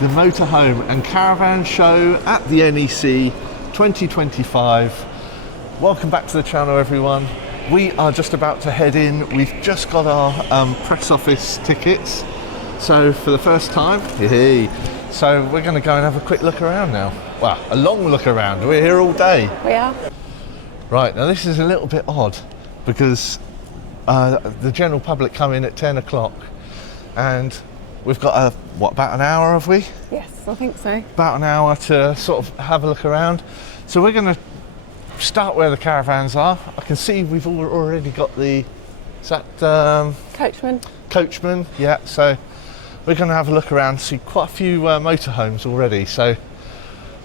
the Motorhome and Caravan show at the NEC 2025. Welcome back to the channel, everyone. We are just about to head in. We've just got our press office tickets. So for the first time, hey. So we're going to go and have a quick look around now. Well, a long look around. We're here all day. We are. Right, now this is a little bit odd because the general public come in at 10 o'clock and we've got about an hour, have we? Yes, I think so. About an hour to sort of have a look around. So we're going to start where the caravans are. I can see we've already got is that Coachman. Coachman, yeah. So we're going to have a look around, see quite a few motorhomes already. So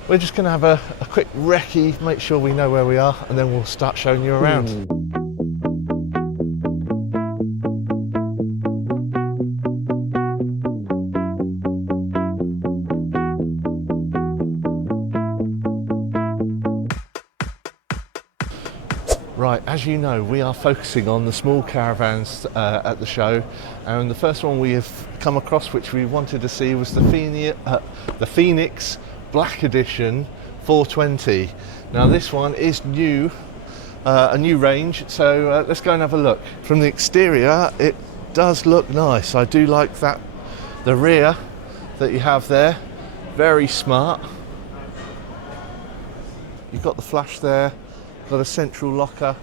we're just going to have a quick recce, make sure we know where we are, and then we'll start showing you around. Right, as you know, we are focusing on the small caravans at the show, and the first one we have come across, which we wanted to see, was the Phoenix Black Edition 420. Now this one is new, a new range, so let's go and have a look. From the exterior, it does look nice. I do like that, the rear that you have there, very smart. You've got the flash there. Got a central locker.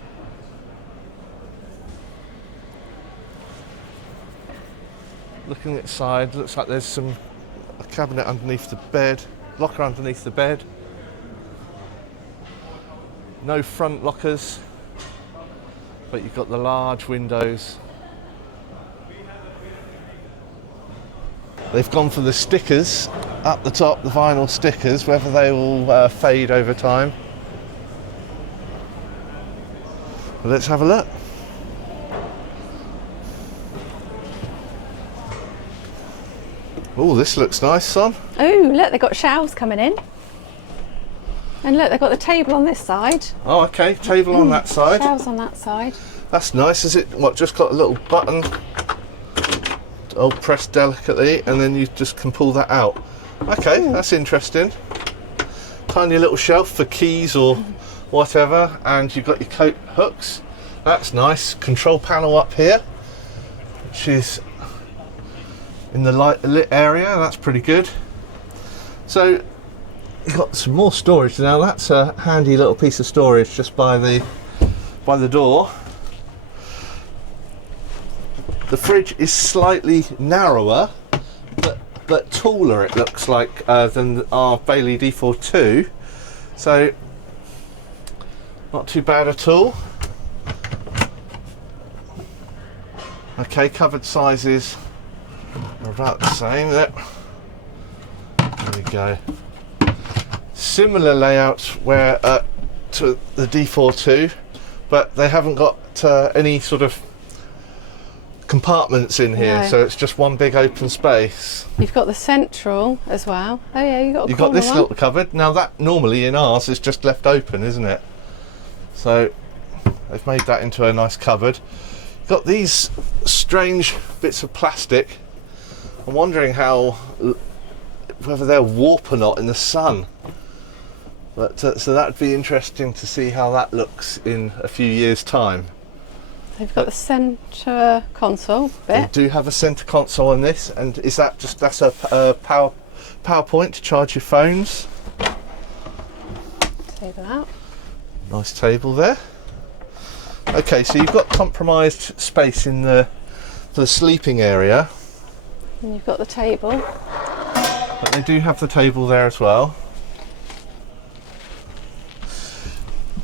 Looking at the side, looks like there's a cabinet underneath the bed, locker underneath the bed. No front lockers, but you've got the large windows. They've gone for the stickers up the top, the vinyl stickers, whether they will fade over time. Let's have a look. Oh, this looks nice, son. Oh, look, they've got shelves coming in. And look, they've got the table on this side. Oh, okay, table on that side. Shelves on that side. That's nice. Is it, what, just got a little button? Oh, pressed delicately, and then you just can pull that out. Okay, that's interesting. Tiny little shelf for keys or whatever, and you've got your coat hooks. That's nice. Control panel up here, which is in the lit area. That's pretty good. So you've got some more storage now. That's a handy little piece of storage just by the door. The fridge is slightly narrower, but taller, it looks like, than our Bailey D42. So not too bad at all. Okay, cupboard sizes are about the same there. There we go. Similar layout where to the D42, but they haven't got any sort of compartments in here, no. So it's just one big open space. You've got the central as well. Oh yeah, you've got this one. little cupboard. Now that normally in ours is just left open, isn't it? So they've made that into a nice cupboard. Got these strange bits of plastic. I'm wondering whether they'll warp or not in the sun. But so that'd be interesting to see how that looks in a few years' time. They've got the centre console bit. They do have a centre console on this, and is that that's a power point to charge your phones? Table out. Nice table there. Okay, so you've got compromised space for the sleeping area. And you've got the table. But they do have the table there as well.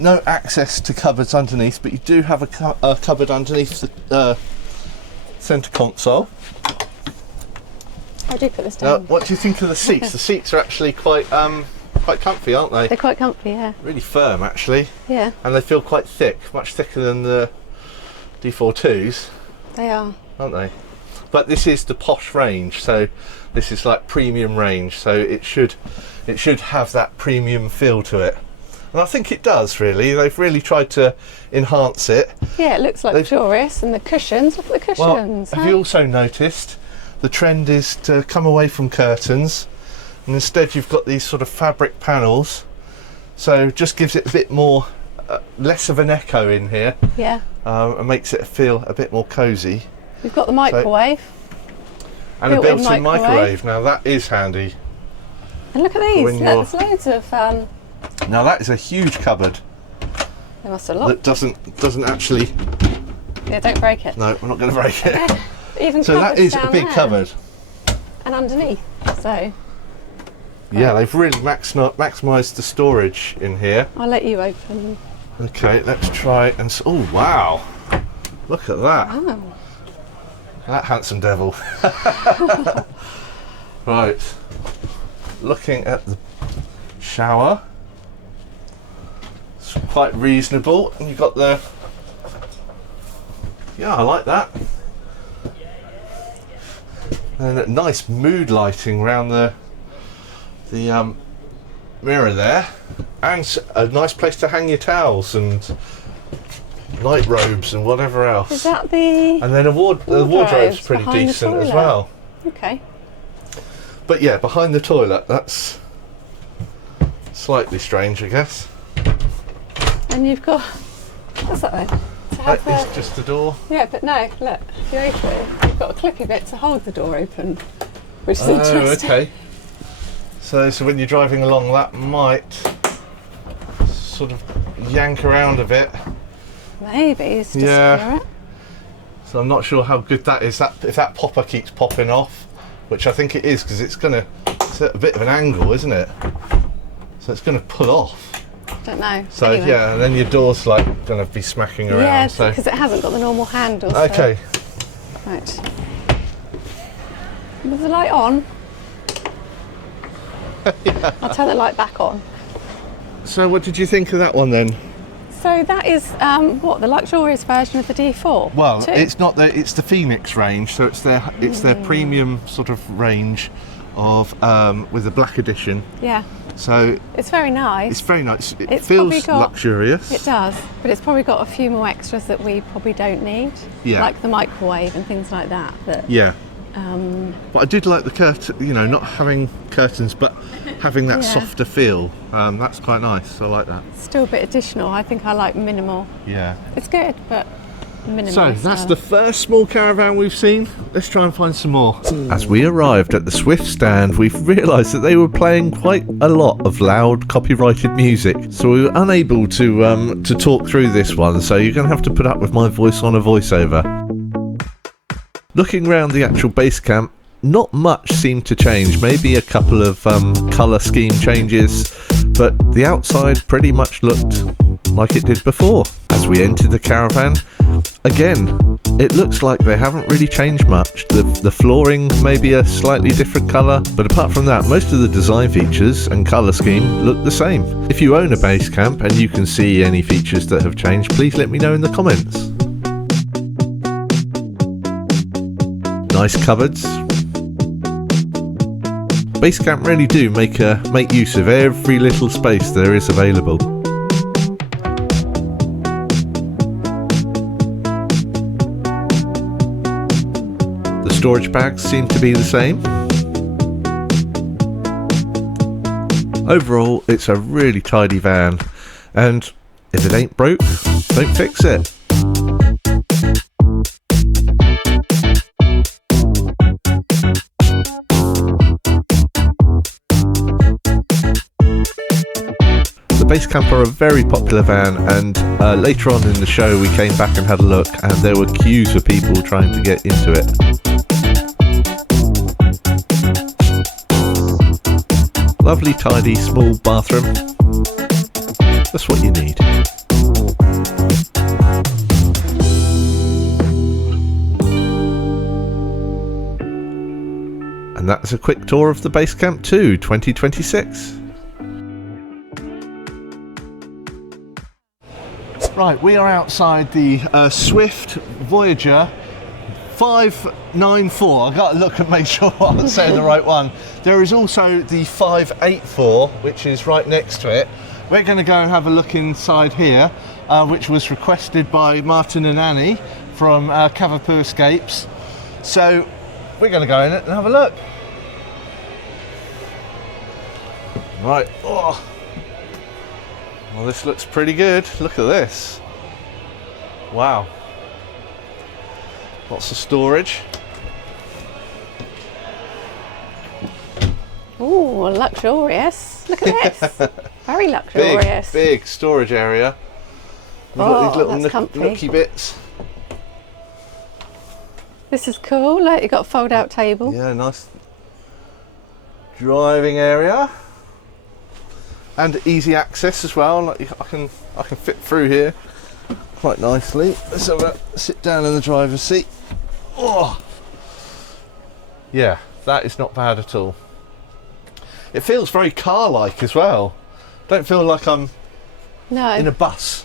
No access to cupboards underneath, but you do have a cupboard underneath the centre console. I do put this down. What do you think of the seats? The seats are actually quite comfy, aren't they? They're quite comfy, yeah. Really firm, actually. Yeah. And they feel quite thick, much thicker than the D42s. They are. Aren't they? But this is the posh range, so this is like premium range, so it should have that premium feel to it. And I think it does, really. They've really tried to enhance it. Yeah, it looks like tourists, and the cushions. Look at the cushions. Well, have you also noticed the trend is to come away from curtains and instead you've got these sort of fabric panels, so just gives it a bit more, less of an echo in here. Yeah. And makes it feel a bit more cosy. We've got the microwave. And a built-in microwave. Now that is handy. And look at these. There's loads of. Now that is a huge cupboard. They must have locked. That doesn't actually. Yeah, don't break it. No, we're not going to break it. Even so that is a big there. cupboard. And underneath. So. Yeah, they've really maximised the storage in here. I'll let you open. Okay, let's try and. Oh wow! Look at that. Oh. That handsome devil. Right. Looking at the shower. It's quite reasonable. And you've got the. Yeah, I like that. And a nice mood lighting around the mirror there, and a nice place to hang your towels and night robes and whatever else. Is that the? And then the wardrobe's pretty decent as well. Okay. But yeah, behind the toilet, that's slightly strange, I guess. And you've got. What's that then? That is just the door. Yeah, but no, look, if you open it, you've got a clippy bit to hold the door open, which is interesting. Okay. So when you're driving along, that might sort of yank around a bit. Maybe it's just yeah. So I'm not sure how good that is. If that popper keeps popping off, which I think it is, because it's at a bit of an angle, isn't it? So it's going to pull off. Don't know. So anyway. yeah, and then your door's like going to be smacking around. Yeah, so. because it hasn't got the normal handle. Okay. So. Right. Was the light on? Yeah. I'll turn the light back on. So what did you think of that one then? So that is what, the luxurious version of the D4? Well, too? it's not it's the Phoenix range, so it's their premium sort of range of with the black edition. Yeah. So it's very nice. It's very nice. It It's feels luxurious. It does, but it's probably got a few more extras that we probably don't need. Yeah. Like the microwave and things like that. Yeah. But I did like the curtain, not having curtains, but having that softer feel. That's quite nice. I like that. Still a bit additional. I think I like minimal. Yeah. It's good, but minimal. So that's the first small caravan we've seen. Let's try and find some more. As we arrived at the Swift stand, we've realised that they were playing quite a lot of loud copyrighted music. So we were unable to talk through this one. So you're going to have to put up with my voice on a voiceover. Looking around the actual base camp, not much seemed to change. Maybe a couple of colour scheme changes, but the outside pretty much looked like it did before. As we entered the caravan, again, it looks like they haven't really changed much. The flooring may be a slightly different colour, but apart from that, most of the design features and colour scheme look the same. If you own a base camp and you can see any features that have changed, please let me know in the comments. Nice cupboards. Basecamp really do make use of every little space there is available. The storage bags seem to be the same. Overall, it's a really tidy van, and if it ain't broke, don't fix it. Basecamp are a very popular van, and later on in the show we came back and had a look, and there were queues of people trying to get into it. Lovely, tidy, small bathroom. That's what you need. And that's a quick tour of the Basecamp 2 2026. Right, we are outside the Swift Voyager 594. I've got to look and make sure I'm saying the right one. There is also the 584, which is right next to it. We're going to go and have a look inside here, which was requested by Martin and Annie from Cavapoo Escapes. So we're going to go in it and have a look. Right. Oh. Well, this looks pretty good. Look at this. Wow. Lots of storage. Ooh, luxurious. Look at this. Very luxurious. Big storage area. We've got these little that's comfy. nooky bits. This is cool. Look, you've got a fold-out table. Yeah, nice driving area. And easy access as well. Like I can fit through here quite nicely. Let's have a sit down in the driver's seat. Oh, yeah, that is not bad at all. It feels very car-like as well. Don't feel like I'm in a bus.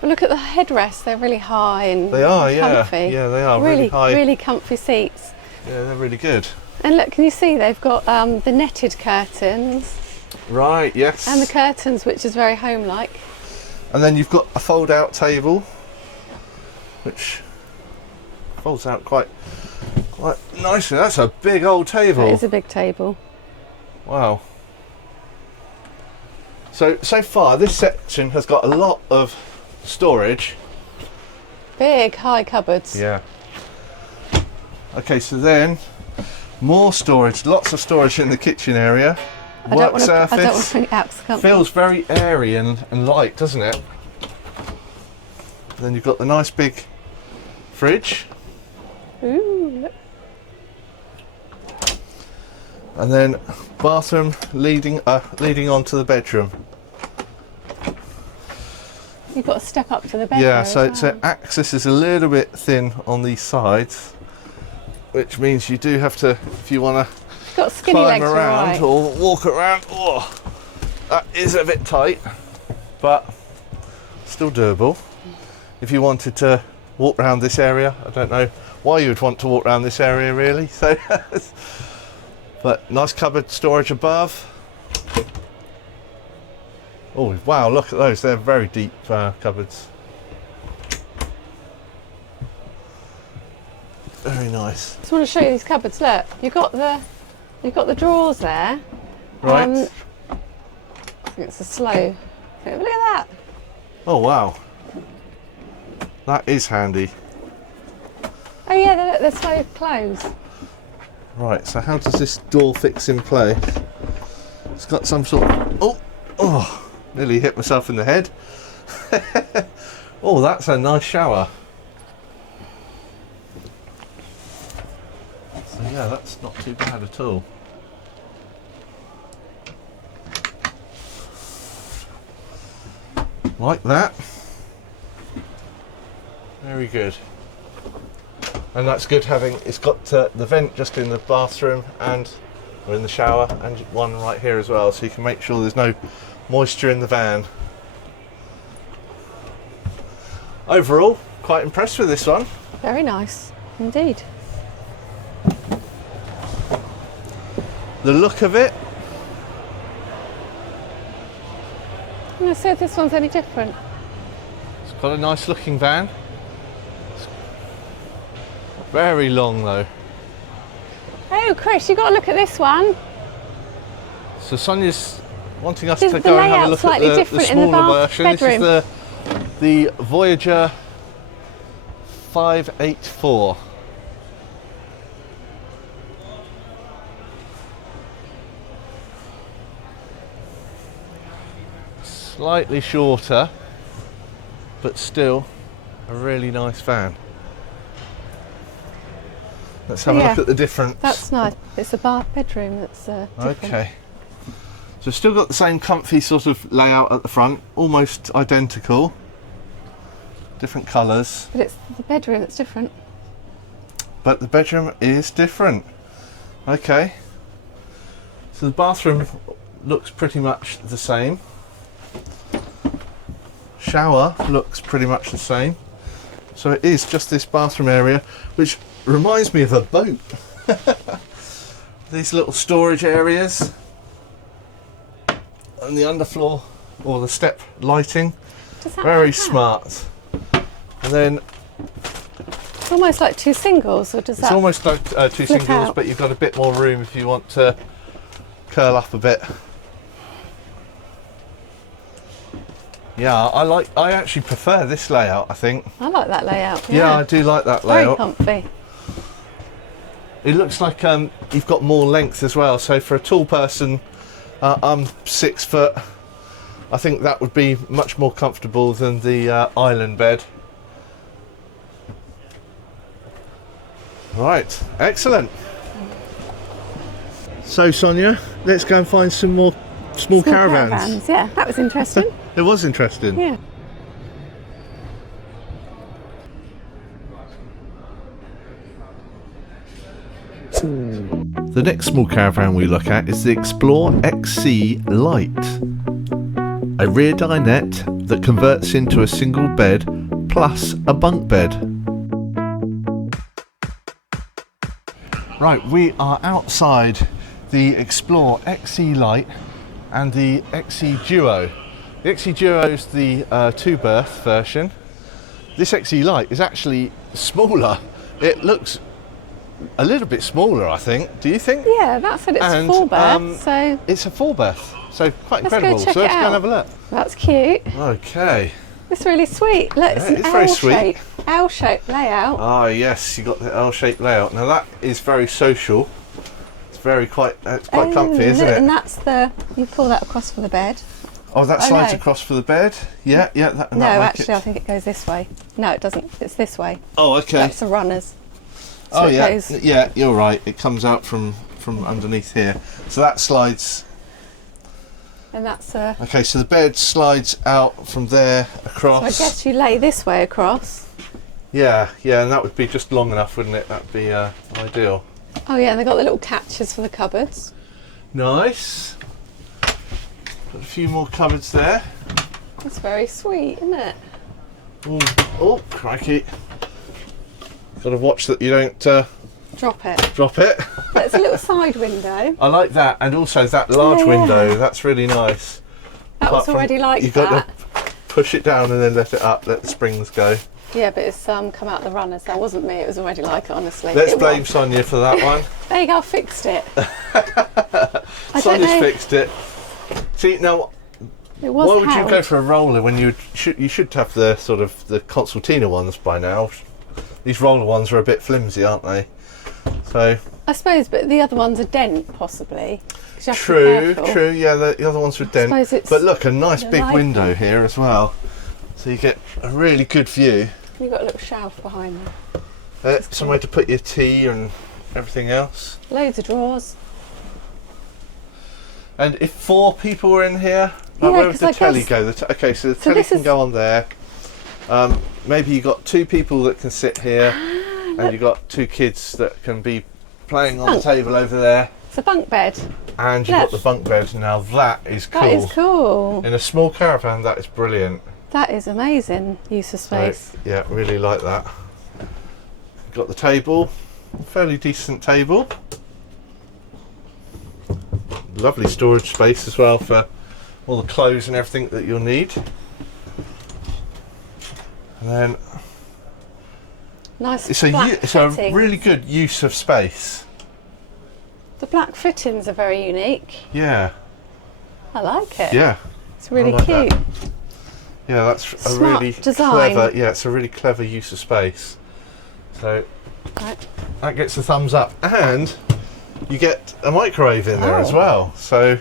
But look at the headrests. They're really high and they are, comfy. Yeah, they are really high. Really comfy seats. Yeah, they're really good. And look, can you see they've got the netted curtains. Right, yes. And the curtains, which is very home-like. And then you've got a fold-out table, which folds out quite nicely. That's a big old table. It is a big table. Wow. So far, this section has got a lot of storage. Big, high cupboards. Yeah. Okay, so then more storage, lots of storage in the kitchen area. I don't want to bring it out because I can't. Feels very airy and light, doesn't it? Then you've got the nice big fridge. Ooh, look. And then bathroom leading onto the bedroom. You've got to step up to the bed. Yeah, so access is a little bit thin on these sides, which means you do have to, if you want to got skinny climb legs around right. or walk around. Oh, that is a bit tight, but still doable. If you wanted to walk around this area, I don't know why you would want to walk around this area really. So, but nice cupboard storage above. Oh wow, look at those, they're very deep cupboards. Very nice. Just want to show you these cupboards. Look, you've got the drawers there. Right. I think it's a slow. Look at that. Oh wow. That is handy. Oh yeah, they're slow closed. Right, so how does this door fix in place? It's got some sort of... Oh, nearly hit myself in the head. Oh, that's a nice shower. So yeah, that's not too bad at all. Like that. Very good. And that's good having, it's got the vent just in the bathroom or in the shower, and one right here as well, so you can make sure there's no moisture in the van. Overall, quite impressed with this one. Very nice indeed. The look of it. I'm going to see if this one's any different. It's got a nice looking van. It's very long though. Oh, Chris, you've got to look at this one. So Sonia's wanting us Is to the go and have a layout look slightly at the different in the smaller bath version. bedroom? This is the Voyager 584. Slightly shorter, but still a really nice van. Let's have a look at the difference. That's nice. It's a bath bedroom that's different. Okay. So still got the same comfy sort of layout at the front, almost identical. Different colours. But it's the bedroom that's different. But the bedroom is different. Okay. So the bathroom looks pretty much the same. Shower looks pretty much the same. So it is just this bathroom area, which reminds me of a boat. These little storage areas. And the underfloor, or the step lighting. Very smart. And then it's almost like two singles, or does that? It's almost like two singles, out? but you've got a bit more room if you want to curl up a bit. Yeah, I actually prefer this layout, I think. I like that layout. Yeah, I do like that Very layout. comfy. It looks like you've got more length as well. So for a tall person, I'm 6 foot. I think that would be much more comfortable than the island bed. Right, excellent. So Sonia, let's go and find some more small caravans. Yeah, that was interesting. It was interesting. Yeah. The next small caravan we look at is the Explore XC Lite, a rear dinette that converts into a single bed plus a bunk bed. Right, we are outside the Explore XC Lite and the XC Duo. The XC Duo is the 2-berth version. This XC Lite is actually smaller. It looks a little bit smaller, I think. Do you think? Yeah, that said it's 4-berth, so... It's a 4-berth, so quite Let's incredible. go check So let's it go and out. have a look. That's cute. Okay. It's really sweet. Look, it's Yeah, an it's very sweet. L-shape. L-shaped layout. Ah, yes, you got the L-shaped layout. Now that is very social. It's quite comfy, isn't look, it? And that's you pull that across for the bed. Oh, that slides no. across for the bed. Yeah. No, actually, I think it goes this way. No, it doesn't. It's this way. Oh, okay. That's the runners. So Oh, it yeah. goes- Yeah, you're right. It comes out from underneath here. So that slides. And that's Okay, so the bed slides out from there across. So I guess you lay this way across. Yeah, and that would be just long enough, wouldn't it? That'd be ideal. Oh yeah, and they've got the little catches for the cupboards. Nice. Got a few more cupboards there. That's very sweet, isn't it? Oh, crikey. Got to watch that you don't Drop it. drop it. But it's a little side window. I like that, and also that large Yeah. window. That's really nice. That was Apart from- already like you've that. got to push it down and then let it up. Let the springs go. Yeah, but it's come out the runners. That wasn't me. It was already like it, honestly. Let's It blame was. Sonia for that one. There you go. I fixed it. I don't Sonia's know. fixed it. See now. It was Why would held. you go for a roller when you should have the sort of the concertina ones by now? These roller ones are a bit flimsy, aren't they? So I suppose, but the other ones are dent, possibly. 'Cause you have to be true. careful. Yeah, the other ones are dent. suppose it's But look, a nice the big light window one. here as well, so you get a really good view. You've got a little shelf behind there. Somewhere to put your tea and everything else. Loads of drawers. And if 4 people were in here, Yeah, where would 'cause the I telly guess- go? Okay, so the So telly this can is- go on there. Maybe you got 2 people that can sit here, and you got 2 kids that can be playing on the Bunk. table over there, It's a bunk bed. and you've got the Yes. bunk bed. Now that is cool. That is cool. In a small caravan, that is brilliant. That is amazing use of space. So, yeah, really like that. Got the table, fairly decent table. Lovely storage space as well for all the clothes and everything that you'll need. And then Nice it's black a fitting. really good use of space. The black fittings are very unique. Yeah, I like it. yeah, It's really I like that. cute. yeah. That's a Smart really design. clever. Yeah, it's a really clever use of space. So Right. that gets the thumbs up, and you get a microwave in there as Oh. well, so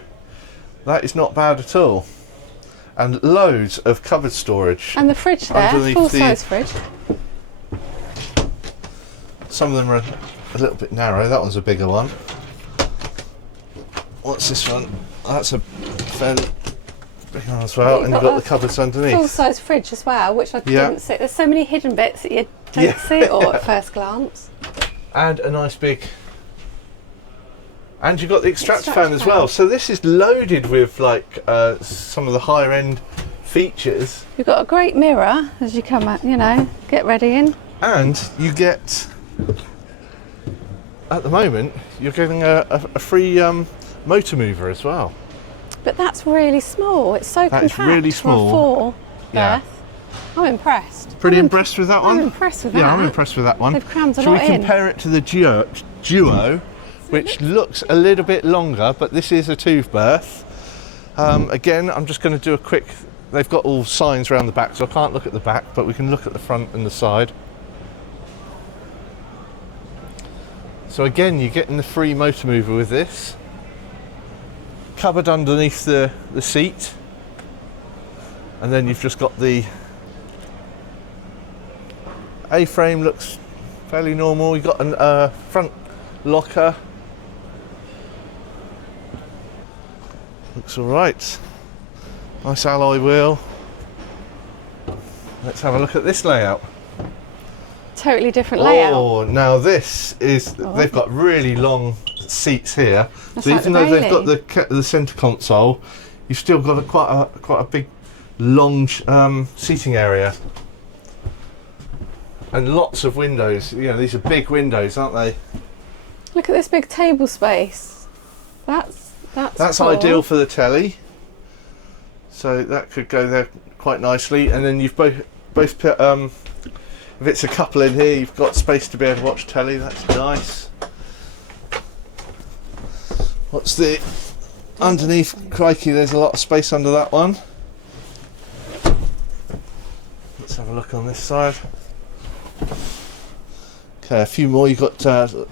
that is not bad at all. And loads of cupboard storage. And the fridge there, Underneath full the- size fridge. Some of them are a little bit narrow. That one's a bigger one. What's this one? That's a fairly big one as well. You've And you've got got a the cupboards Full underneath. size fridge as well, which I Yeah. didn't see. There's so many hidden bits that you don't Yeah. see it all at first glance. And a nice big. And you've got the extractor Extractor fan as well. fan. So this is loaded with like some of the higher end features. You've got a great mirror as you come out, get ready in. And you get, at the moment, you're getting a free motor mover as well. But that's really small. It's so That is compact really for small. a 4 Yeah. berth. I'm impressed. Pretty impressed with that one? I'm impressed with Yeah, that. I'm impressed with that one. They've crammed a Shall we lot in. compare it to the Duo, which looks a little bit longer, but this is a 2-berth. Again, I'm just going to do a quick they've got all signs around the back, so I can't look at the back, but we can look at the front and the side. So again, you're getting the free motor mover with this. Cupboard underneath the seat. And then you've just got the A-frame, looks fairly normal. You've got a front locker. Looks all right. Nice alloy wheel. Let's have a look at this layout. Totally different layout. Oh, now this is, they've got really long seats here. That's So like even the though they've Bailey. got the centre console, you've still got quite a big, long seating area. And lots of windows. You know, these are big windows, aren't they? Look at this big table space. That's cool. Ideal for the telly. So that could go there quite nicely. And then you've both put, if it's a couple in here, you've got space to be able to watch telly. That's nice. What's the underneath? Crikey, there's a lot of space under that one. Let's have a look on this side. Okay, a few more. You've got looks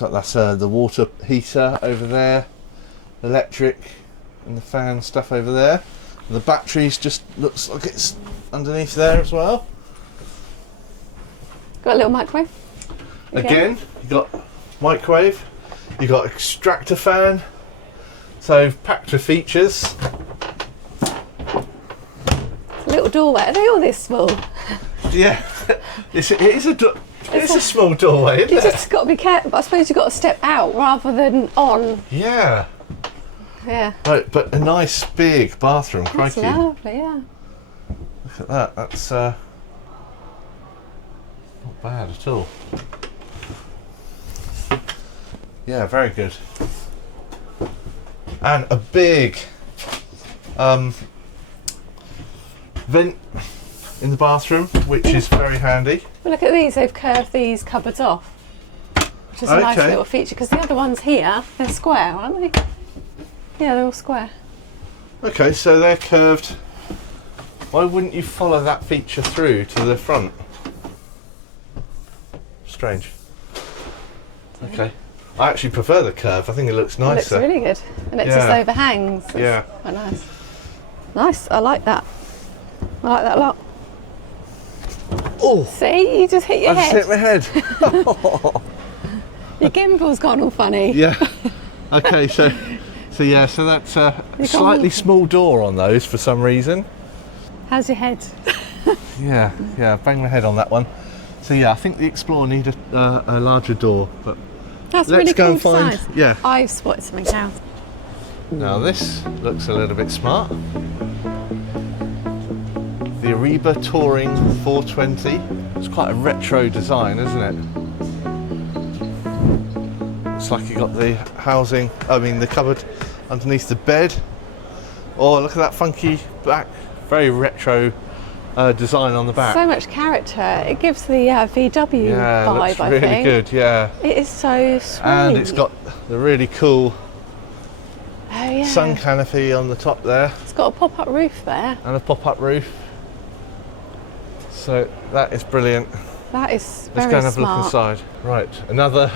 like that's the water heater over there, electric, and the fan stuff over there. And the batteries just looks like it's underneath there as well. Got a little microwave. Again, you got microwave, you got extractor fan, so packed with features. Little doorway. Are they all this small? Yeah, it is a small doorway, isn't You it? just got to be careful. I suppose you've got to step out rather than on. Yeah. Yeah. Right, but a nice big bathroom, That's crikey. lovely, yeah. Look at that, that's not bad at all. Yeah, very good. And a big vent in the bathroom, which is very handy. Well, look at these. They've curved these cupboards off, which is a nice Okay. little feature because the other ones here, they're square, aren't they? Yeah, they're all square. Okay, so they're curved. Why wouldn't you follow that feature through to the front? Strange. Okay. I actually prefer the curve. I think it looks It looks nicer. really good. And it Yeah. just overhangs. It's Yeah. quite nice. Nice, I like that. I like that a lot. Oh! See, you just hit your I just head. hit my head. Your gimbal's gone all funny. Yeah. Okay, so that's a slightly small door on those for some reason. How's your head? Yeah, bang my head on that one. So yeah, I think the Explorer needed a larger door, but That's let's really go cool and find. design. Yeah. I've spotted something now. Now this looks a little bit smart. The Ariba Touring 420. It's quite a retro design, isn't it? Looks like you got the the cupboard underneath the bed. Oh, look at that funky back. Very retro design on the back. So much character. It gives the VW Yeah, it vibe, looks I really think. good, yeah. It is so sweet. And it's got the really cool oh, yeah. sun canopy on the top there, It's got a pop-up roof there. and a pop-up roof. So that is brilliant. That is Let's very go and have smart. a look inside. Right, another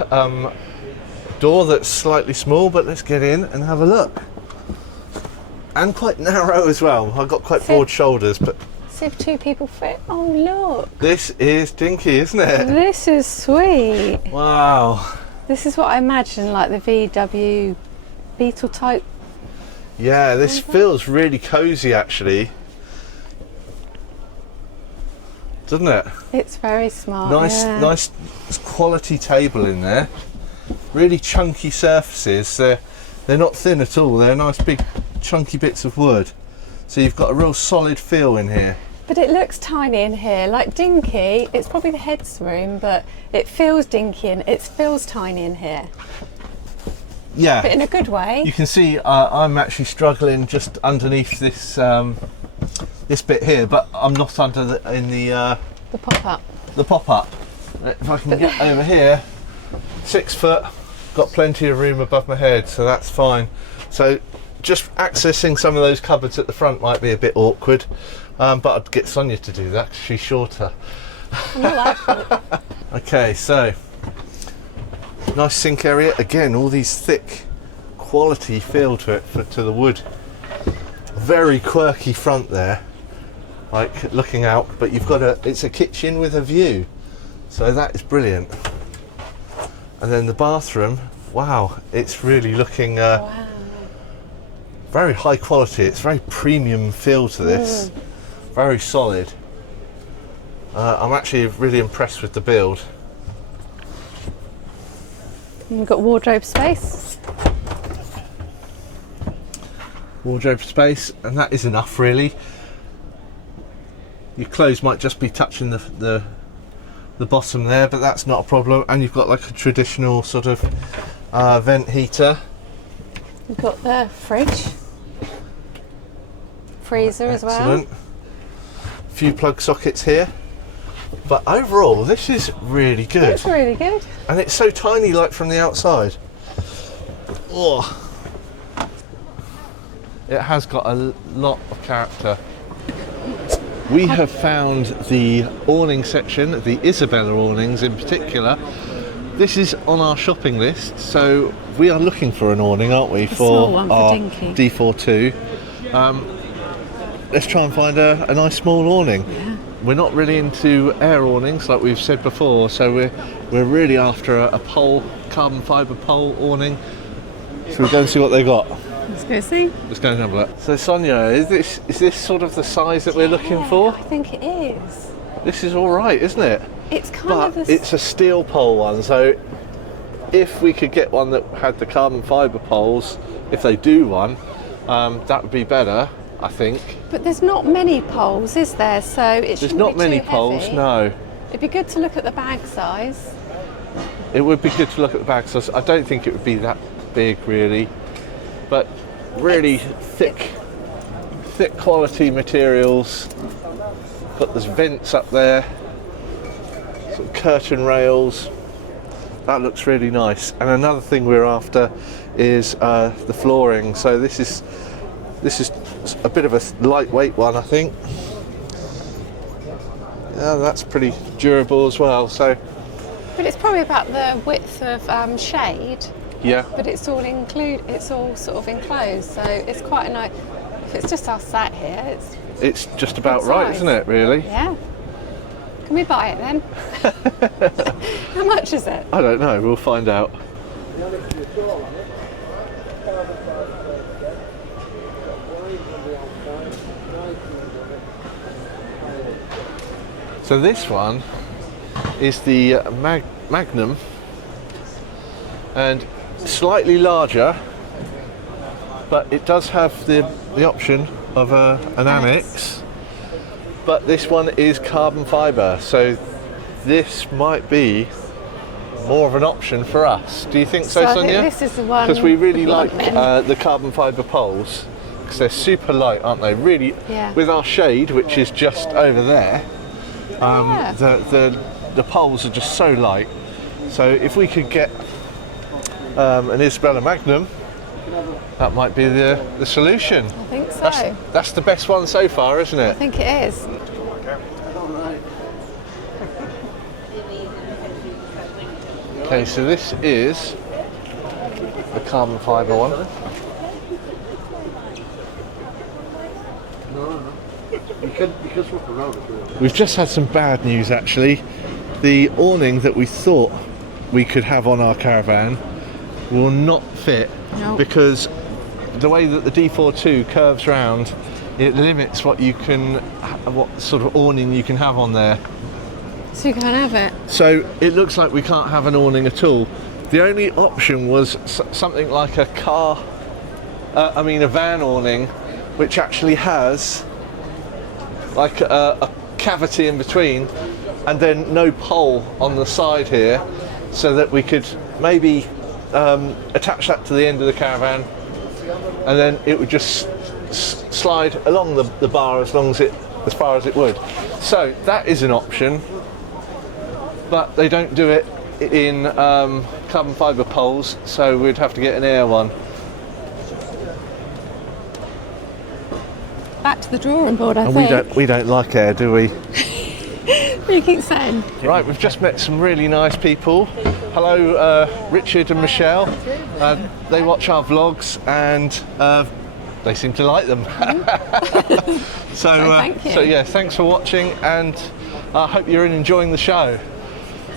door that's slightly small, but let's get in and have a look. And quite narrow as well. I've got quite broad shoulders, but See if two people fit. Oh, look. this is dinky, isn't it? This is sweet. Wow. This is what I imagine, like the VW Beetle type. Yeah, this feels really cosy actually. Doesn't it? It's very smart. Nice quality table in there. Really chunky surfaces. They're not thin at all. They're nice big chunky bits of wood. So you've got a real solid feel in here. But it looks tiny in here, like dinky. It's probably the head's room, but it feels dinky and it feels tiny in here. Yeah. But in a good way. You can see I'm actually struggling just underneath this this bit here, but I'm not under the pop-up. the pop-up. If I can get over here, 6 foot, got plenty of room above my head, so that's fine. So just accessing some of those cupboards at the front might be a bit awkward, but I'd get Sonia to do that 'cause she's shorter. I'm not that short. Okay, so nice sink area again. All these thick, quality feel to it to the wood. Very quirky front there, like looking out. But you've got it's a kitchen with a view, so that is brilliant. And then the bathroom. Wow, it's really looking very high quality. It's very premium feel to this. Very solid. I'm actually really impressed with the build. We've got wardrobe space. Wardrobe space, and that is enough really. Your clothes might just be touching the bottom there, but that's not a problem. And you've got like a traditional sort of vent heater. We've got the fridge, freezer as well. Excellent. A few plug sockets here. But overall, this is really good. It's really good. And it's so tiny, like from the outside. Oh. It has got a lot of character. We have found the awning section, the Isabella awnings in particular. This is on our shopping list, so we are looking for an awning, aren't we, small one for our Dinky. D42. Let's try and find a nice small awning. Yeah. We're not really into air awnings like we've said before, so we're really after a pole, carbon fibre pole awning. So we'll go and see what they got. Let's go see. Let's go and have a look. So Sonia, is this sort of the size that we're looking for? I think it is. This is all right, isn't it? It's kind But of it's a steel pole one, so if we could get one that had the carbon fibre poles, if they do one, that would be better, I think. But there's not many poles, is there? So it shouldn't There's not be many too poles, heavy. no. It'd be good to look at the bag size. It would be good to look at the bag size. I don't think it would be that big, really, but really thick quality materials. Got those vents up there, sort of curtain rails. That looks really nice. And another thing we're after is the flooring. So this is a bit of a lightweight one, I think. Yeah, that's pretty durable as well. So, But it's probably about the width of shade. yeah, But it's all sort of enclosed, so it's quite a nice. If it's just us sat here, it's just about Good right, size. isn't it? Really? yeah. Can we buy it then? How much is it? I don't know. We'll find out. So this one is the Magnum, and slightly larger, but it does have the option of an annex. But this one is carbon fibre, so this might be more of an option for us. Do you think so, I Sonia? think this is the one. Because we really like want then. the carbon fibre poles, because they're super light, aren't they? Really, Yeah. with our shade, which is just over there, Yeah. the poles are just so light. So if we could get an Isabella Magnum, that might be the solution. I think so. That's the best one so far, isn't I it? think it is. Okay, so this is the carbon fibre one. We've just had some bad news actually. The awning that we thought we could have on our caravan will not fit No. because the way that the D42 curves round, it limits what sort of awning you can have on there. So you can't have it. So it looks like we can't have an awning at all. The only option was something like a van awning, which actually has like a cavity in between and then no pole on the side here, so that we could maybe attach that to the end of the caravan, and then it would just slide along the bar as far as it would. So that is an option, but they don't do it in carbon fibre poles, so we'd have to get an air one. the drawing board, I And think. we don't like air, do we? You keep saying. Right, we've just met some really nice people. Hello, Richard and Michelle. They watch our vlogs and they seem to like them. Thank you. So yeah, thanks for watching, and I hope you're enjoying the show.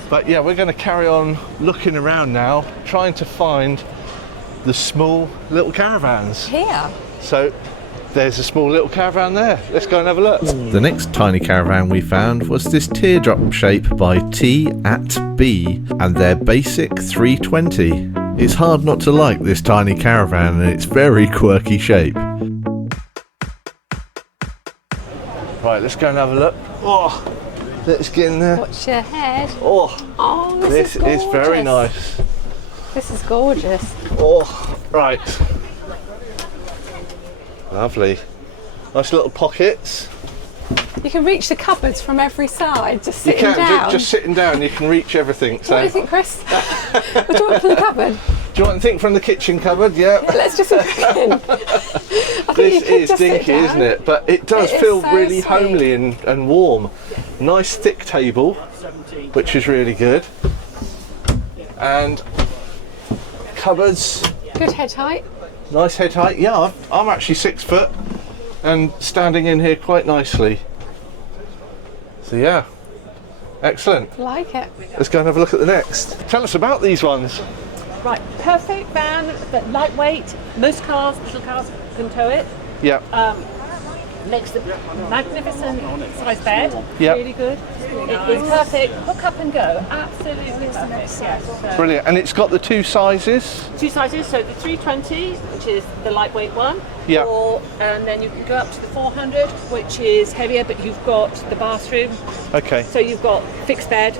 But yeah, we're going to carry on looking around now, trying to find the small little caravans. Here. So there's a small little caravan there. Let's go and have a look. The next tiny caravan we found was this teardrop shape by T@B and their basic 320. It's hard not to like this tiny caravan and its very quirky shape. Right, let's go and have a look. Oh, let's get in there. Watch your head. Oh, This is very nice. This is gorgeous. Oh, right. Lovely. Nice little pockets. You can reach the cupboards from every side, just You sitting can, down. just sitting down, you can reach everything. So. What do you think, Chris? What do you want from the cupboard? Do you want to think from the kitchen cupboard? Yeah. Let's just look in. I think This you could is just sit dinky, down. isn't it? But it does It is feel so really sweet. homely and warm. Nice thick table, which is really good. And cupboards, Good head height. nice head height. Yeah, I'm actually 6 foot and standing in here quite nicely. So yeah, excellent. Like it. Let's go and have a look at the next. Tell us about these ones. Right, perfect van, but lightweight. Most cars, little cars, can tow it. Yeah. Makes the magnificent size bed. Yep. Really good. It is perfect. Hook up and go. Absolutely perfect. Yeah. So Brilliant. And it's got the 2 sizes. 2 sizes. So the 320, which is the lightweight one. Yeah. And then you can go up to the 400, which is heavier, but you've got the bathroom. Okay. So you've got fixed bed.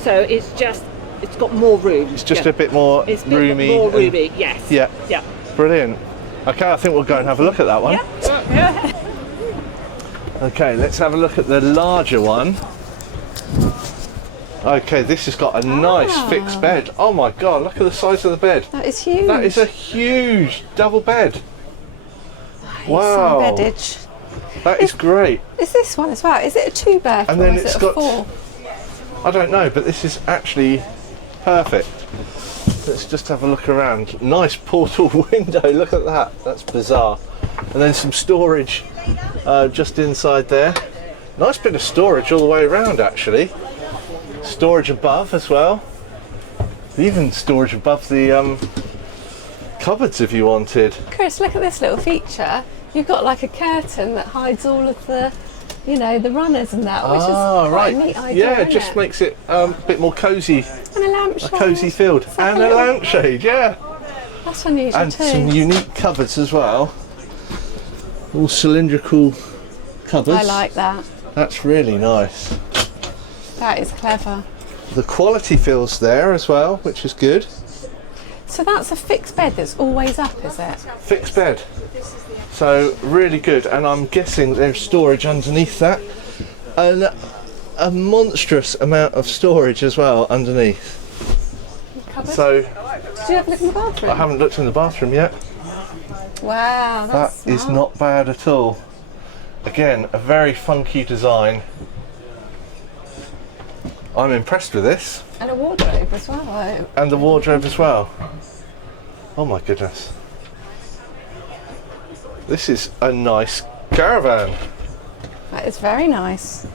So it's got more room. It's just a bit more It's a bit roomy. more and- roomy. Yes. Yeah. Yeah. Brilliant. Okay, I think we'll go and have a look at that one. Yeah. Okay, let's have a look at the larger one. Okay, this has got a nice fixed bed. Oh my god, look at the size of the bed. That is huge. That is a huge double bed. Some Wow. beddage. That is great. Is this one as well? Is it a 2-berth And or then is it's it a got- 4? I don't know, but this is actually perfect. Let's just have a look around. Nice portal window, look at that. That's bizarre. And then some storage just inside there. Nice bit of storage all the way around actually. Storage above as well. Even storage above the cupboards if you wanted. Chris, look at this little feature. You've got like a curtain that hides all of the, the runners and that, which is quite a neat idea. Yeah, it isn't just it? makes it a bit more cosy. And a lampshade. A cosy field. And a lampshade, yeah. That's unusual And too. some unique cupboards as well. All cylindrical cupboards. I like that. That's really nice. That is clever. The quality feels there as well, which is good. So that's a fixed bed that's always up, is it? Fixed bed. So really good, and I'm guessing there's storage underneath that. And a monstrous amount of storage as well underneath. Cupboard? So Did you have a look in the bathroom? I haven't looked in the bathroom yet. Wow, That that's is smart. not bad at all. Again, a very funky design. I'm impressed with this. And a wardrobe as well. And the wardrobe as well. Oh my goodness. This is a nice caravan. That is very nice.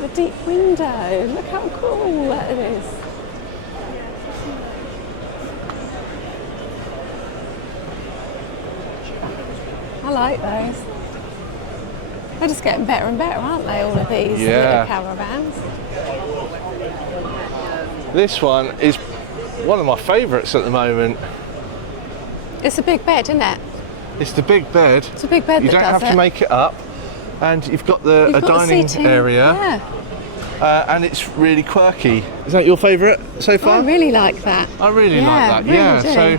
The deep window. Look how cool that is. I like those. They're just getting better and better, aren't they, all of these Yeah. little caravans? This one is one of my favourites at the moment. It's a big bed, isn't it? It's the big bed. It's a big bed You that don't does have to it. make it up. And you've got a You've got the dining seating. area. Yeah. And it's really quirky. Is that your favourite so far? I really like that. I really Yeah, like that. really Yeah. do. So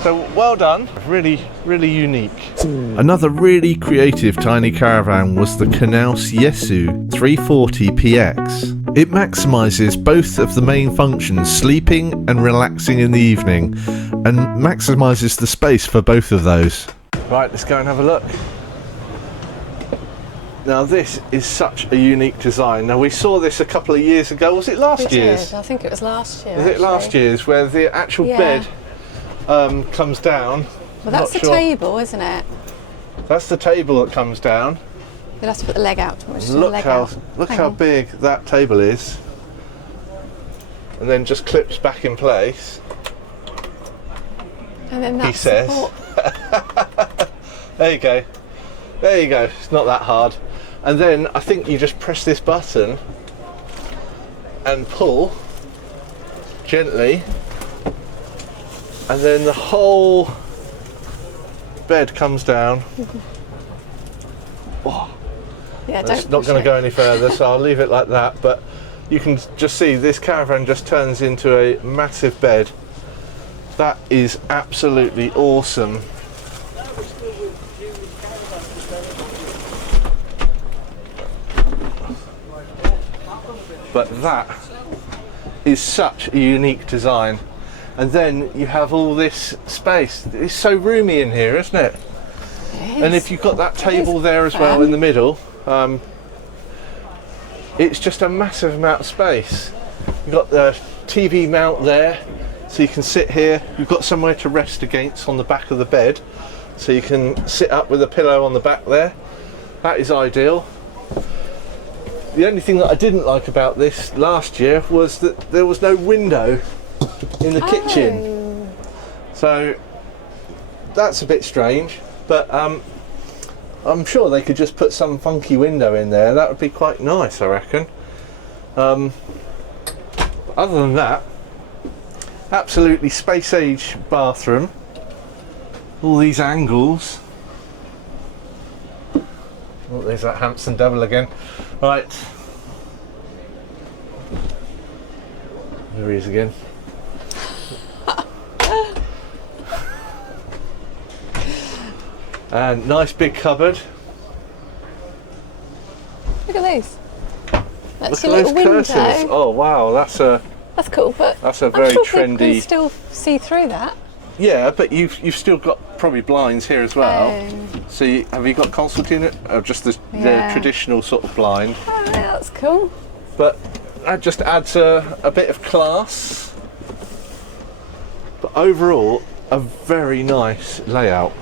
So well done, really, really unique. Another really creative tiny caravan was the Knaus Yaseo 340PX. It maximises both of the main functions, sleeping and relaxing in the evening, and maximises the space for both of those. Right, let's go and have a look. Now this is such a unique design. Now we saw this a couple of years ago. Was it last year's? I think it was last year. Was it last year's, where the actual bed comes down? Well, that's the table, isn't it? That's the table that comes down. You'll have to put the leg out. Look how big that table is, and then just clips back in place. And then that's he says. There you go. There you go. It's not that hard. And then I think you just press this button and pull gently, and then the whole bed comes down. Oh, yeah, it's not going to go any further, so I'll leave it like that. But you can just see this caravan just turns into a massive bed. That is absolutely awesome. But that is such a unique design. And then you have all this space. It's so roomy in here, isn't it? And if you've got that table there as well in the middle, it's just a massive amount of space. You've got the TV mount there, so you can sit here. You've got somewhere to rest against on the back of the bed, so you can sit up with a pillow on the back there. That is ideal. The only thing that I didn't like about this last year was that there was no window in the kitchen. So that's a bit strange, but I'm sure they could just put some funky window in there. That would be quite nice, I reckon. Other than that, absolutely space age bathroom. All these angles. Oh, there's that Hampson double again. Right. There he is again. And nice big cupboard. Look at these. That's Look your at little those window. curtains. Oh wow, that's cool, but that's a I'm very sure trendy. people can still see through that. Yeah, but you've still got probably blinds here as well. So have you got concertina or just the traditional sort of blind? Oh, yeah, that's cool. But that just adds a bit of class. But overall, a very nice layout.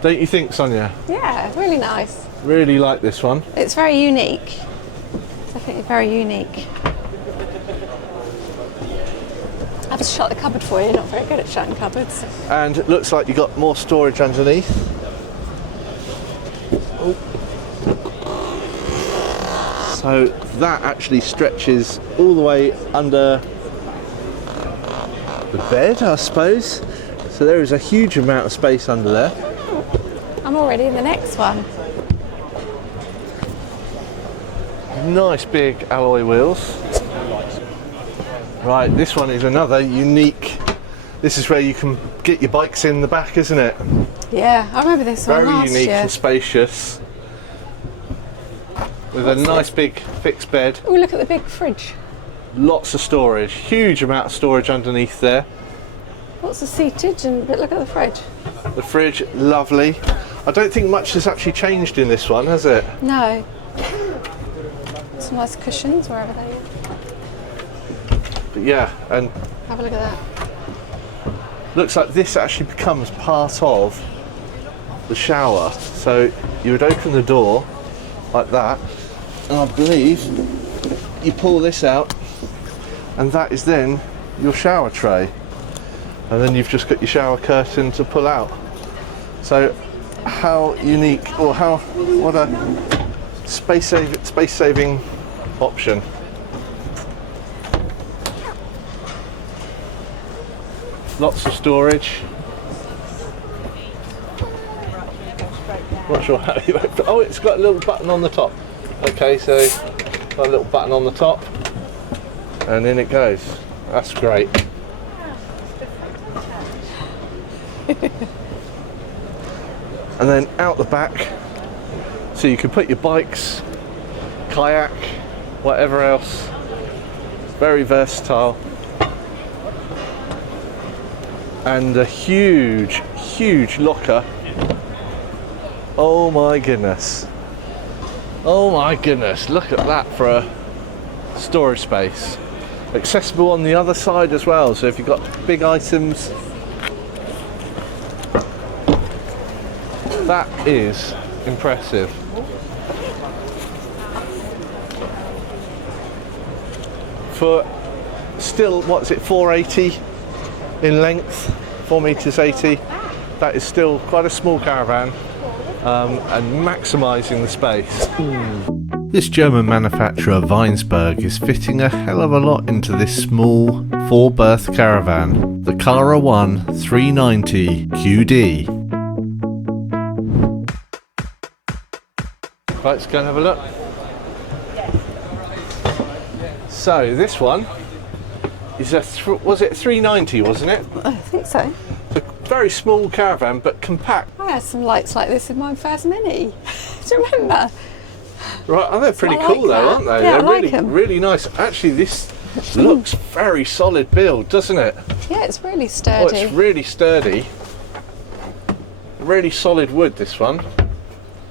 Don't you think, Sonia? Yeah, really nice. Really like this one. It's very unique. Definitely very unique. I have to shut the cupboard for you. You're not very good at shutting cupboards. And it looks like you've got more storage underneath. Oh. So that actually stretches all the way under the bed, I suppose. So there is a huge amount of space under there. I'm already in the next one. Nice big alloy wheels. Right, this one is another unique. This is where you can get your bikes in the back, isn't it? Yeah, I remember this one Very last unique year. and spacious. With a nice big fixed bed. Oh, look at the big fridge. Lots of storage. Huge amount of storage underneath there. Lots of seatage, but look at the fridge. The fridge, lovely. I don't think much has actually changed in this one, has it? No. Some nice cushions wherever they are. But yeah, and Have a look at that. looks like this actually becomes part of the shower. So you would open the door like that, and I believe you pull this out, and that is then your shower tray. And then you've just got your shower curtain to pull out. So how unique, or what a space saving option. Lots of storage. Not sure how you open. Oh, it's got a little button on the top. Okay, so got a little button on the top, and in it goes. That's great. And then out the back, so you can put your bikes, kayak, whatever else. Very versatile. And a huge, huge locker. Oh my goodness. Oh my goodness, look at that for a storage space. Accessible on the other side as well, so if you've got big items, that is impressive. For still, what's it, 480 in length, 4 meters 80, that is still quite a small caravan, and maximising the space. This German manufacturer Weinsberg is fitting a hell of a lot into this small 4-berth caravan, the CaraOne 390 QD. Right, let's go and have a look. So this one is was it 390, wasn't it? I think so. A very small caravan, but compact. I had some lights like this in my first Mini. Do you remember? Right, oh, they're pretty I cool like though, that. aren't they? Yeah, They're I like really, 'em. really nice. Actually, this looks very solid build, doesn't it? Yeah, it's really Oh, sturdy. it's really sturdy. Really solid wood, this one.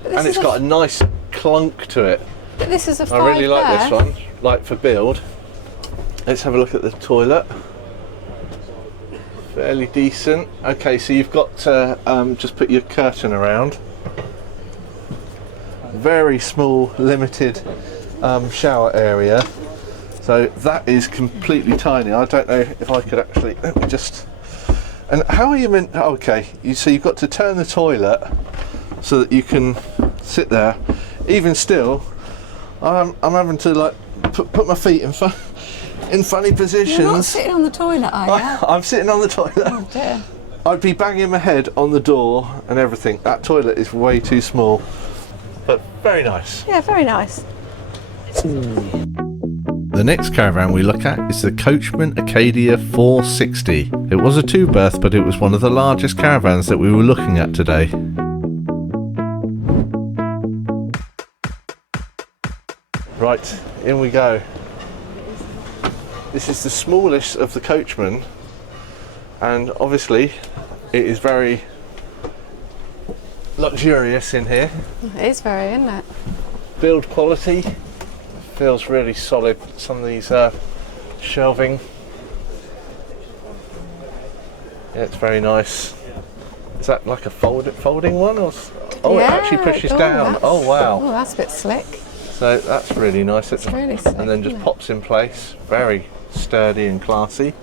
But this And is it's got a nice clunk to it. But this is a 5 I really like this berth. one, like for build. Let's have a look at the toilet. Fairly decent. Okay, so you've got to just put your curtain around. Very small, limited shower area. So that is completely tiny. I don't know if I could actually, let me just, and how are you meant, okay, so you've got to turn the toilet so that you can sit there. Even still, I'm having to like put my feet in funny positions. You're not sitting on the toilet, are you? I'm sitting on the toilet. Oh dear. I'd be banging my head on the door and everything. That toilet is way too small, but very nice. Yeah, very nice. The next caravan we look at is the Coachman Acadia 460. It was a 2-berth, but it was one of the largest caravans that we were looking at today. Right, in we go. This is the smallest of the Coachman, and obviously it is very luxurious in here. It is very, isn't it? Build quality feels really solid. Some of these shelving, yeah, it's very nice. Is that like a folding one, or oh, Yeah. it actually pushes Oh, down. that's- Oh wow! Oh, that's a bit slick. So that's really nice. It's really slick. And then just isn't it? pops in place. Very sturdy and classy.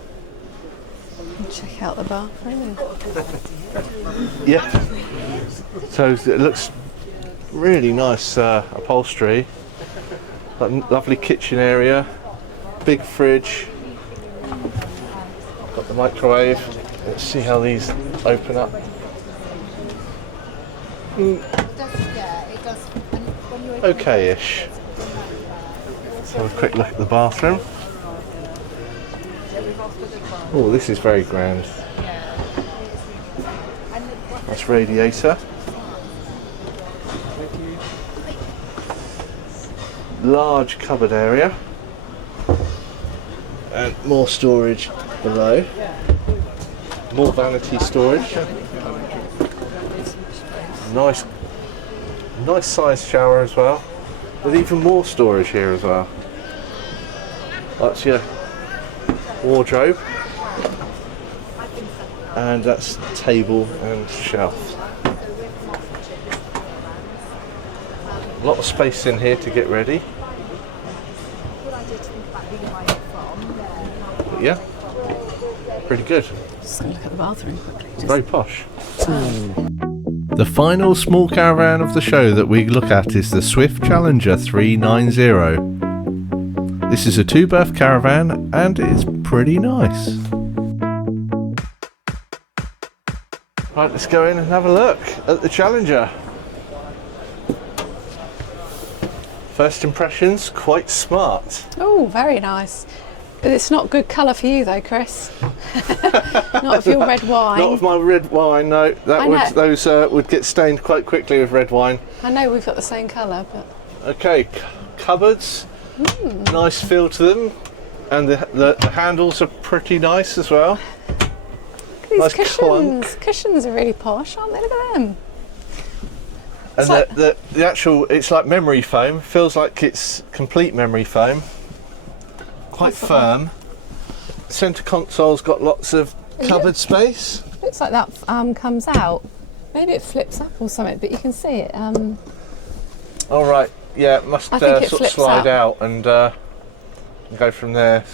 Check out the bathroom. Yeah. So it looks really nice upholstery. Lovely kitchen area. Big fridge. Got the microwave. Let's see how these open up. Okay-ish. Let's have a quick look at the bathroom. Oh, this is very grand. That's radiator. Large cupboard area. And more storage below. More vanity storage. Nice sized shower as well. With even more storage here as well. That's your wardrobe. And that's table and shelf. A lot of space in here to get ready. But yeah, pretty good. Just gonna look at the bathroom quickly. Very posh. The final small caravan of the show that we look at is the Swift Challenger 390. This is a 2-berth caravan and it's pretty nice. Right, let's go in and have a look at the Challenger. First impressions, quite smart. Oh, very nice. It's not good colour for you though, Chris. Not of your red wine. Not of my red wine, no. Those would get stained quite quickly with red wine. I know we've got the same colour, but... Okay, cupboards. Nice feel to them. And the handles are pretty nice as well. Look at these Nice cushions. clunk. Cushions are really posh, aren't they? Look at them. And It's the actual, it's like memory foam. Feels like it's complete memory foam. Quite firm. Centre console's got lots of cupboard space. Looks like that comes out. Maybe it flips up or something, but you can see it. All right, yeah, it must I think it sort of flips slide up. out and go from there.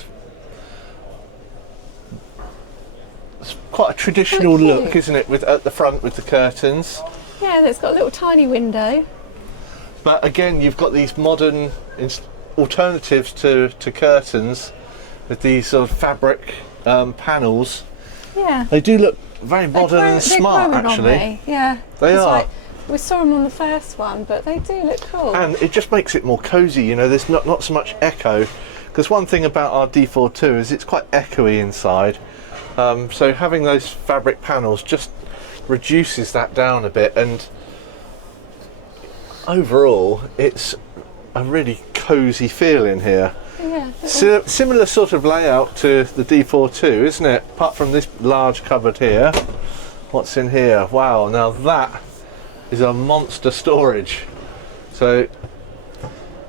It's quite a traditional Quite look, cute. isn't it? With at the front with the curtains. Yeah, it's got a little tiny window. But again, you've got these modern alternatives to curtains with these sort of fabric panels. Yeah. They do look very modern and smart, they're growing on actually. me. Yeah. They It's are. like, we saw them on the first one, but they do look cool. And it just makes it more cosy, you know, there's not so much echo. Because one thing about our D42 is it's quite echoey inside. So having those fabric panels just reduces that down a bit, and overall it's a really cosy feel in here. Yeah. Similar sort of layout to the D42, isn't it? Apart from this large cupboard here. What's in here? Wow, now that is a monster storage. So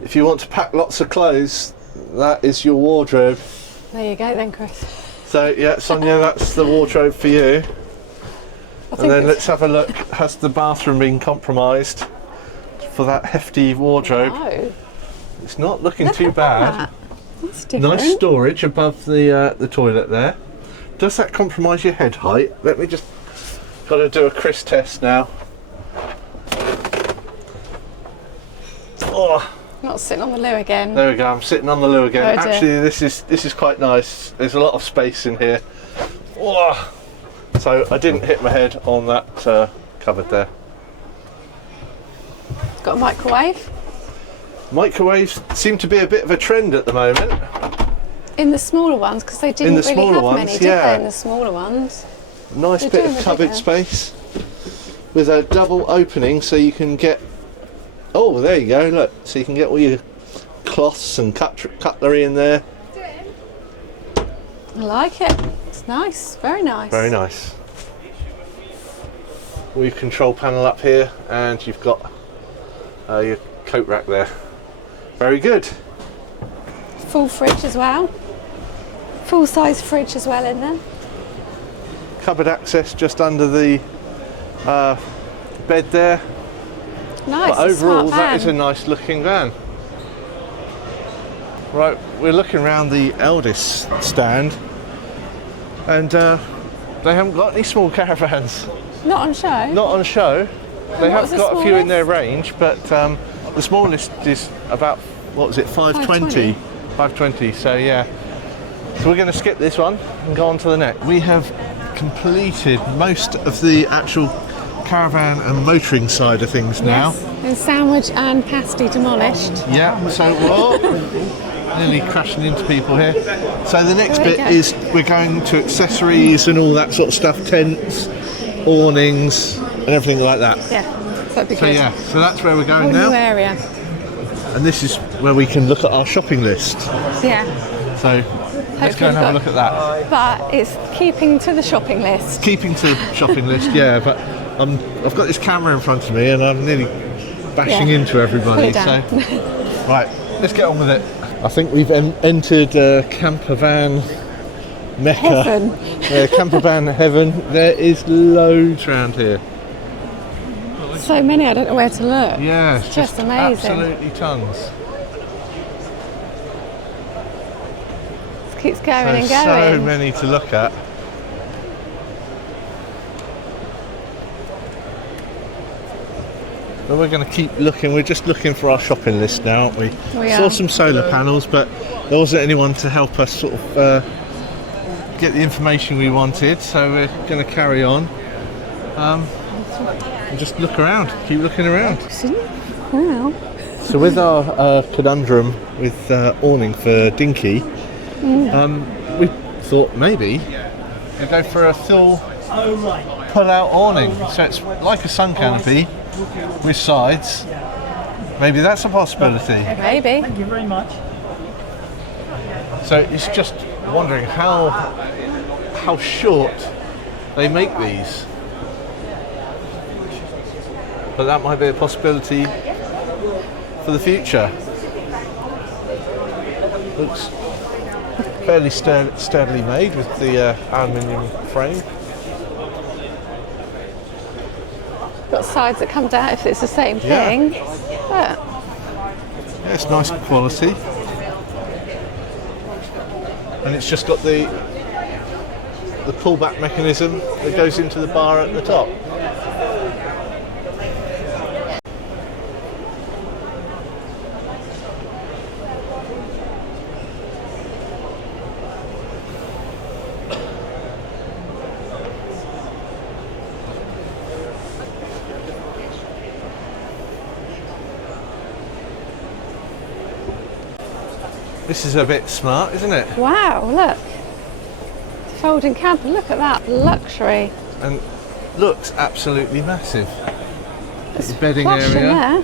if you want to pack lots of clothes, that is your wardrobe. There you go then, Chris. So yeah, Sonia, that's the wardrobe for you. And then let's have a look. Has the bathroom been compromised for that hefty wardrobe? No. It's not looking Look too at bad. that. That's different. Nice storage above the toilet there. Does that compromise your head height? Let me just, got to do a Chris test now. Oh, Not sitting on the loo again. there we go. I'm sitting on the loo again. Oh, dear. Actually, this is quite nice. There's a lot of space in here. Oh. So I didn't hit my head on that cupboard there. Got a microwave. Microwaves seem to be a bit of a trend at the moment. In the smaller ones, because they didn't the really smaller have ones, many, did yeah. they, in the smaller ones? Nice They're bit doing of the cupboard bigger. space with a double opening, so you can get. Oh, there you go. Look, so you can get all your cloths and cutlery in there. I like it. It's nice. Very nice. Very nice. All your control panel up here, and you've got your coat rack there. Very good. Full fridge as well. Full size fridge as well in there. Cupboard access just under the bed there. Nice. But a overall, smart that is a van. nice looking van. Right, we're looking around the eldest stand, and they haven't got any small caravans. Not on show. Not on show. They what have was the got a few in smallest? their range, but the smallest is about, what was it, 520? 520, so yeah. So we're going to skip this one and go on to the next. We have completed most of the actual caravan and motoring side of things now. And sandwich and pasty demolished. Yeah, so whoa, nearly crashing into people here. So the next There we bit go. is we're going to accessories and all that sort of stuff, tents, awnings and everything like that. Yeah, that'd be So good. yeah, so that's where we're Whole going new now. area. And this is where we can look at our shopping list. Yeah, So let's go and have a look at that. but it's keeping to the shopping list. Keeping to shopping list, yeah, but I've got this camera in front of me and I'm nearly bashing Yeah. into everybody. Put it down. So, right, let's get on with it. I think we've entered camper van Mecca. Heaven. Yeah, camper van heaven. There is loads around here. So many, I don't know where to look. Yeah, It's just amazing. Absolutely tons. It keeps going and So going. many to look at. But we're going to keep looking. We're just looking for our shopping list now, aren't we? We Saw are. some solar panels, but there wasn't anyone to help us sort of get the information we wanted. So we're going to carry on and just look around. Keep looking around. Wow. So with our conundrum with awning for Dinky, We thought maybe we'd go for a full pull-out awning. So it's like a sun canopy with sides. Maybe that's a possibility. Maybe. Thank you very much. So it's just wondering how short they make these. But that might be a possibility for the future. Looks fairly sturdily made with the aluminium frame. Got sides that come down if it's the same Yeah. thing. But Yeah, it's nice quality. And it's just got the pullback mechanism that goes into the bar at the top. This is a bit smart, isn't it? wow, look. Folding camper, look at that luxury. And looks absolutely massive. It's The bedding flush in area. there.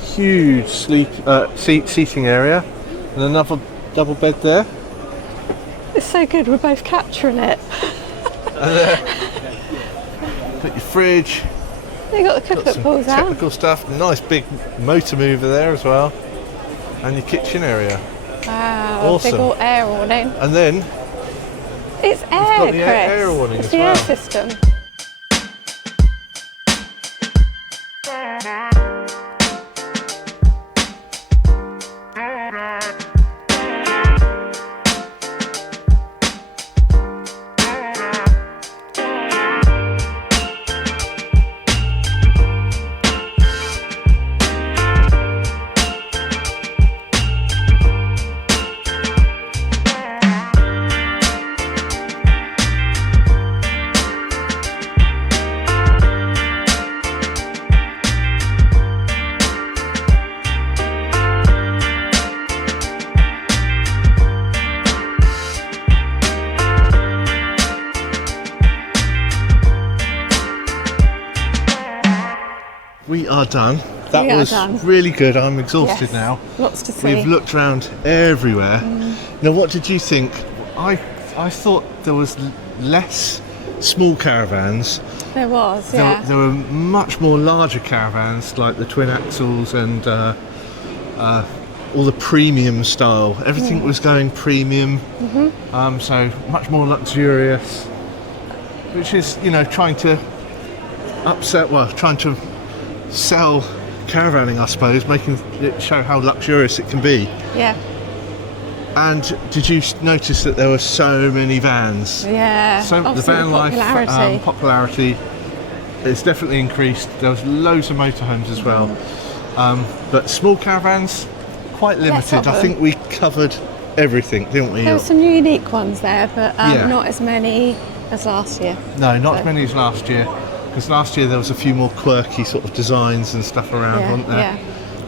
Huge seating area, and another double bed there. It's so good, we're both capturing it. Got your fridge, You got the got cookbook some pulls out. technical stuff, nice big motor mover there as well, and your kitchen area. Wow, Awesome. big old air awning. And then It's air, got the Chris. air awning it's as the well. air system. we are done. That We are was done. really good. I'm exhausted Yes. now. Lots to see. We've looked around everywhere. Now, what did you think? I thought there was less small caravans. There was, There, yeah. there were much more larger caravans, like the twin axles and all the premium style. Everything was going premium, so much more luxurious. Which is, trying to trying to sell caravanning, I suppose, making it show how luxurious it can be. Yeah. And did you notice that there were so many vans? Yeah. So the Obviously van life popularity. popularity it's definitely increased. There was loads of motorhomes as well, but small caravans quite Less limited. of I think we covered everything, didn't we? There were some unique ones there, but Yeah. not as many as last year. No, not as So- many as last year, because last year there was a few more quirky sort of designs and stuff around, Yeah, weren't there? yeah.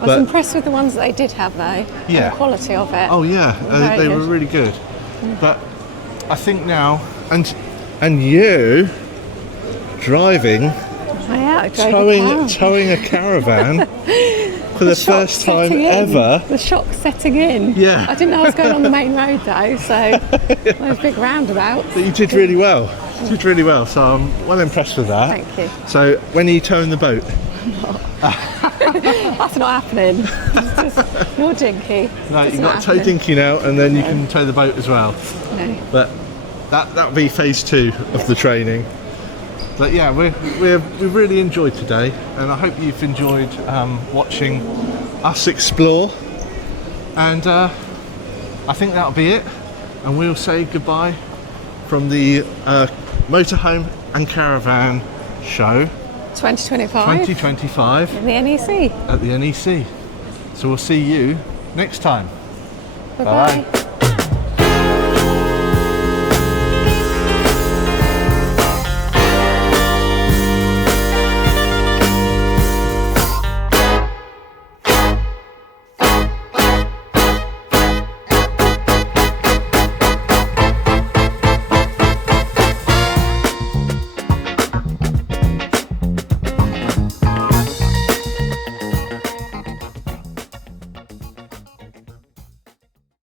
I was But- impressed with the ones that they did have though. Yeah. And the quality of it. Oh yeah, Very they were good. really good. But I think now, and you driving, Yeah, towing towing a caravan for the first time ever. The shock setting in. Yeah. I didn't know I was going on the main road though, so those big roundabouts. But you did really well. You did really well, so I'm well impressed with that. Thank you. So when are you towing the boat? That's not happening. It's just, you're dinky. No, It's you've not got to tow happening. Dinky now, and then you can tow the boat as well. No. But that'll be phase 2 of the training. But yeah, we really enjoyed today, and I hope you've enjoyed watching us explore. And I think that'll be it. And we'll say goodbye from the Motorhome and Caravan show 2025 2025 in the NEC. at the NEC. So we'll see you next time. Bye-bye. Bye.